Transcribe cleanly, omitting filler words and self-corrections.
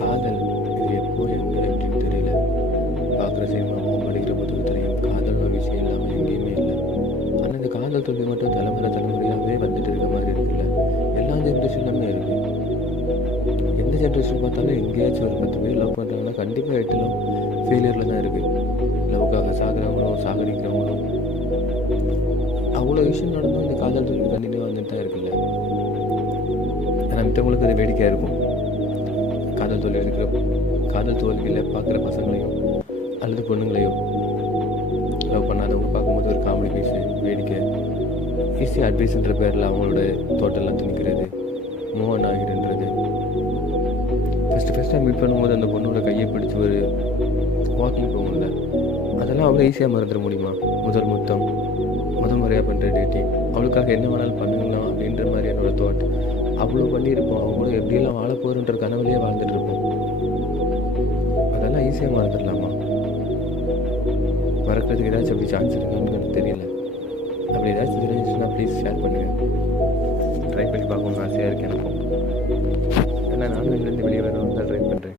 காதல் இது எப்போ எங்கே எப்படின்னு தெரியல. பார்க்குற சினிமாவும் படிக்கிற புத்தகத்துலையும் காதல் ஒரு விஷயம் இல்லாமல் எங்கேயுமே இல்லை. ஆனால் இந்த காதல் தோல்வி மட்டும் தலைமுறையாகவே வந்துட்டு இருக்க மாதிரி இருக்குல்ல. எல்லா ஜென்ரேஷன்லுமே இருக்குது. எந்த ஜென்ரேஷன் பார்த்தாலும் எங்கேயாச்சும் ஒரு 10 பேர் லவ் பண்ணுறாங்கன்னா கண்டிப்பாக 8 லவ் ஃபெயிலியரில் தான் இருக்குது. லவ்க்காக சாகுறவங்களும் சாகடிக்கிறவங்களும் அவ்வளோ விஷயம் நடந்தும் இந்த காதல் தோல்வி கண்டினியூ வந்துட்டு தான் இருக்குல்ல. ஏன்னா மித்தவங்களுக்கு அது வேடிக்கையாக இருக்கும். காதல் தோல்வியில் பார்க்குற பசங்களையும் அல்லது பொண்ணுங்களையும் லவ் பண்ணாதவங்க பார்க்கும்போது ஒரு காமெடி பீஸு வேடிக்கை ஈஸி அட்வைஸுன்ற பேரில் அவங்களோட தோட்டெல்லாம் திணிக்கிறது, மூவ் ஆன் ஆகிடுன்றது. ஃபஸ்ட்டு மீட் பண்ணும்போது அந்த பொண்ணோட கையை பிடிச்சி ஒரு வாக்கிங் போகும்ல, அதெல்லாம் அவ்வளோ ஈஸியாக மறந்துட முடியுமா? முதல் முறையாக பண்ணுற டேட்டிங், அவளுக்காக என்ன வேணாலும் பண்ணுங்களாம் அப்படின்ற மாதிரி என்னோட தாட். அவ்வளோ பண்ணியிருப்போம், அவங்க கூட எப்படியெல்லாம் வாழ போகிறன்ற கனவுலேயே வாழ்ந்துட்டுருப்போம். அதெல்லாம் ஈஸியாக மறந்துடலாமா? மறக்கிறதுக்கு ஏதாச்சும் அப்படி சான்ஸ் இருக்குன்னு எனக்கு தெரியல. அப்படி ஏதாச்சும் தெரிஞ்சிச்சுன்னா ப்ளீஸ் ஷேர் பண்ணுங்கள். ட்ரை பண்ணி பார்க்கணும்னு ஆசையாக இருக்கு எனக்கும். ஏன்னா நானும் இங்கேருந்து வெளியே வரணும்.